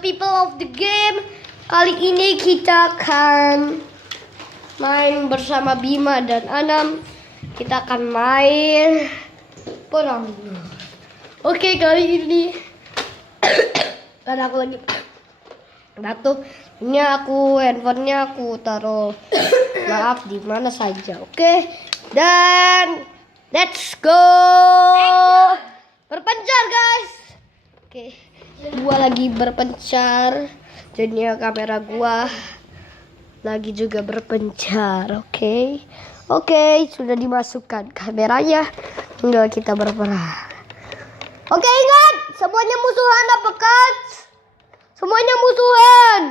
people of the game. Kali ini kita akan main bersama Bima dan Anam. Kita akan main perang. Oke, kali ini karena aku lagi batuk, ini handphonenya aku taruh maaf di mana saja. Oke, dan let's go. Berpencar guys. Oke, gua lagi berpencar. Jadinya kamera gua lagi juga berpencar. Oke, sudah dimasukkan kameranya. Tinggal kita berperang. Oke, ingat, semuanya musuhan apa kan? Semuanya musuhan.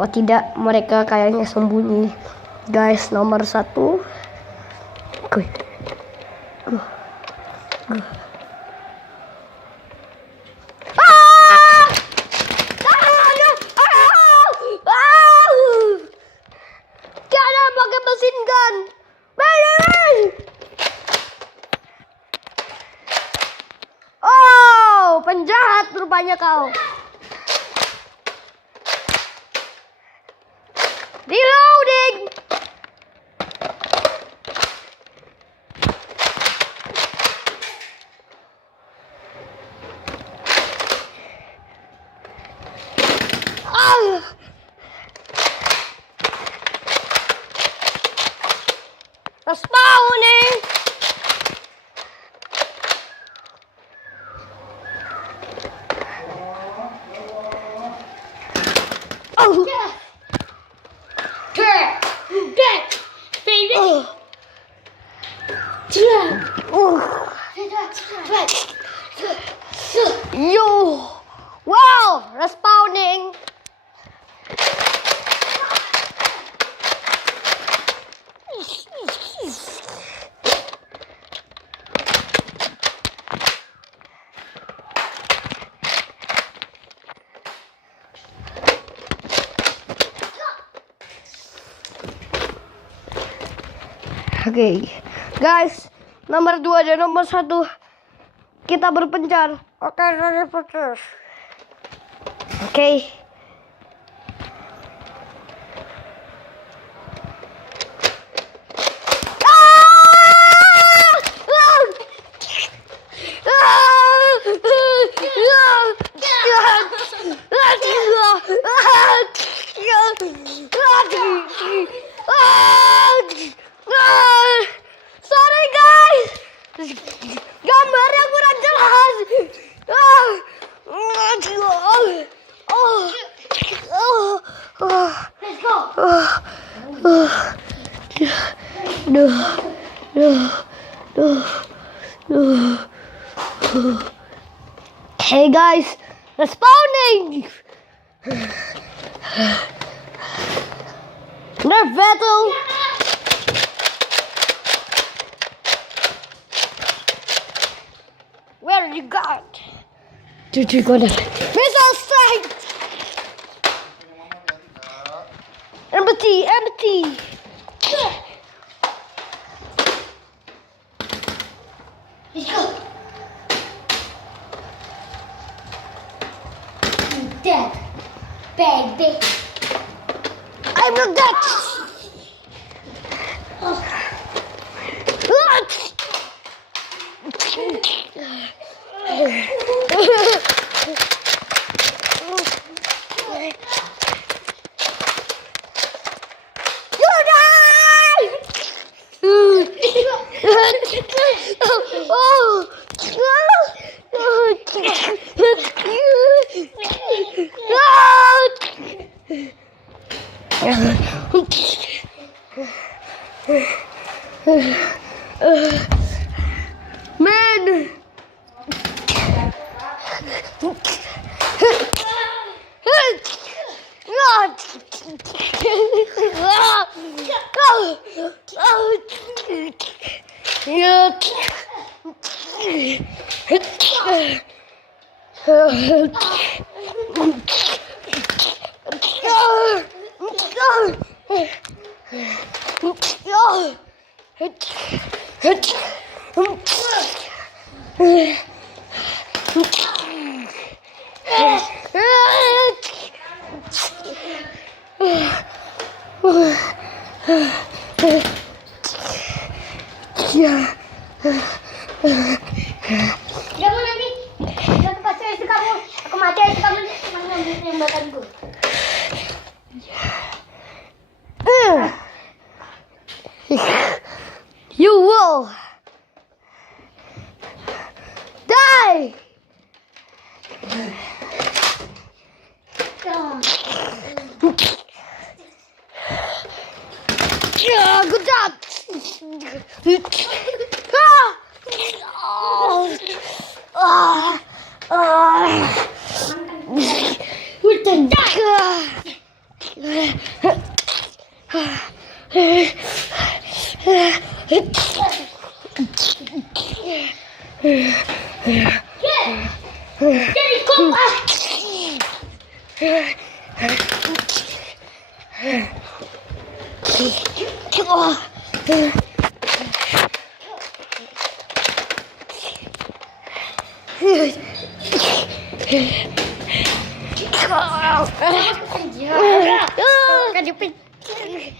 Oh tidak, mereka kayaknya sembunyi. Guys, nomor 1. Oke. Jangan pakai mesin gun. Oh, penjahat rupanya kau. Reloading. Respawning. Oh. Yo, wow, respawning. Oke, guys, nomor 2 dan nomor 1 kita berpencar. Oke. Sorry guys, gambarnya kurang jelas. Hey guys, respawning. Nerf battle. Where you got? Did you go there? Missile strike. Empty. Let's go. You dead, baby. I'm not dead. Man. Kamu nanti jatuh pasti istri kamu. Aku mati istri kamu ngambil tembakanku. You will die. Yeah, good job. You're done. Jadi kok kejepit. No.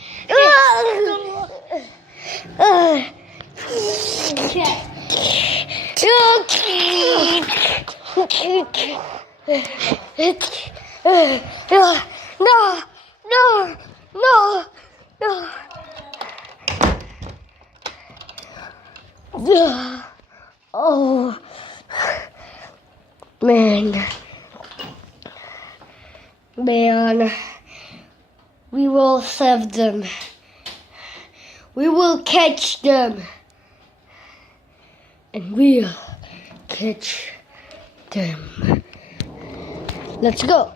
Oh, man. We will save them. We will catch them. And we'll catch them. Let's go.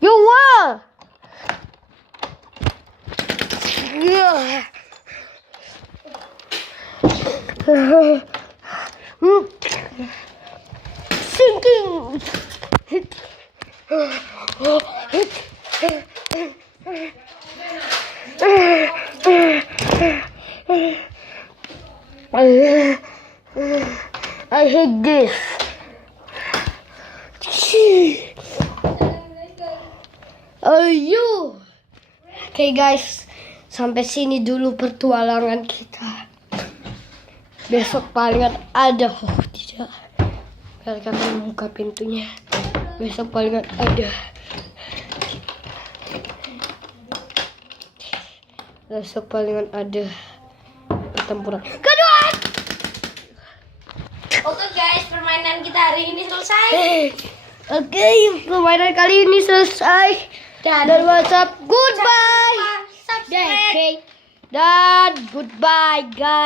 You were. Yeah. Sinking. I hate this. Ayo. Oke guys, sampai sini dulu petualangan kita. Besok palingan ada. Oh tidak. Mereka akan membuka pintunya. Besok palingan ada. Besok palingan ada pertempuran kedua. Oke guys, permainan kita hari ini selesai. Oke, permainan kali ini selesai. Dan WhatsApp goodbye. Subscribe. Dan goodbye guys.